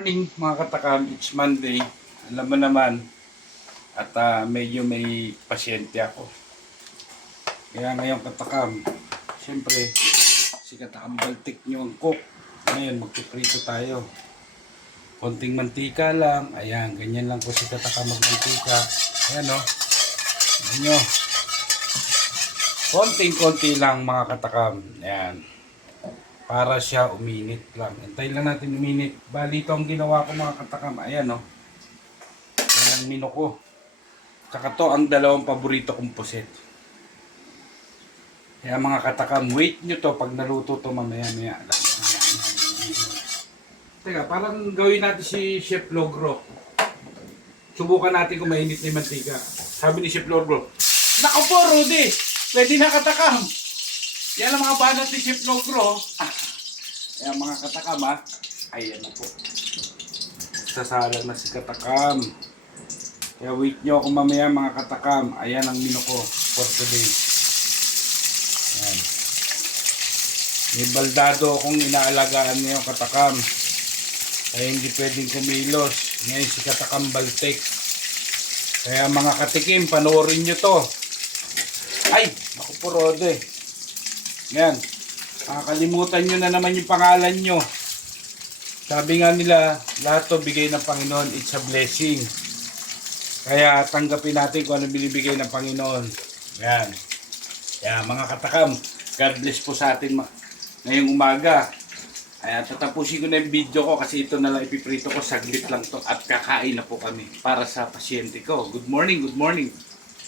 Morning mga katakam, it's Monday. Alam mo naman at medyo may pasyente ako. Kaya ngayon katakam, siyempre si katakam baltik nyo ang cook. Ngayon magpiprito tayo. Konting mantika lang. Ayan, ganyan lang po si katakam magmantika. Ayan o. Ayan nyo. Konting-konti lang mga katakam. Ayan. Para siya uminit lang. Antayin lang natin uminit. Bali ito ang ginawa ko mga katakam. Ayan o. Ayan ang mino ko. Tsaka to ang dalawang paborito kong puset. Kaya mga katakam, wait nyo to pag naluto to mamaya-maya lang. Teka, parang gawin natin si Chef Logro. Subukan natin kung mainit na yung mantika. Sabi ni Chef Logro, naku po Rudy, pwede na katakam. Yan ang mga banat ni Chef Logro. Ayan mga katakam ha. Ayan na po. Sasalang na si katakam. Kaya wait nyo ako mamaya mga katakam. Ayan ang menu ko for today. Ayan. May baldado akong inaalagaan ngayon katakam. Kaya hindi pwedeng kumilos. Ngayon si katakam baltik. Kaya mga katikim, panoorin nyo to. Ay! Naku po Rode. Yan. Nakakalimutan nyo na naman yung pangalan nyo. Sabi nga nila, lahat to bigay ng Panginoon, it's a blessing. Kaya tanggapin natin kung ano binibigay ng Panginoon. Yan. Kaya mga katakam, God bless po sa atin ngayong umaga. Kaya tatapusin ko na yung video ko kasi ito na lang ipiprito ko. Saglit lang to at kakain na po kami para sa pasyente ko. Good morning, good morning.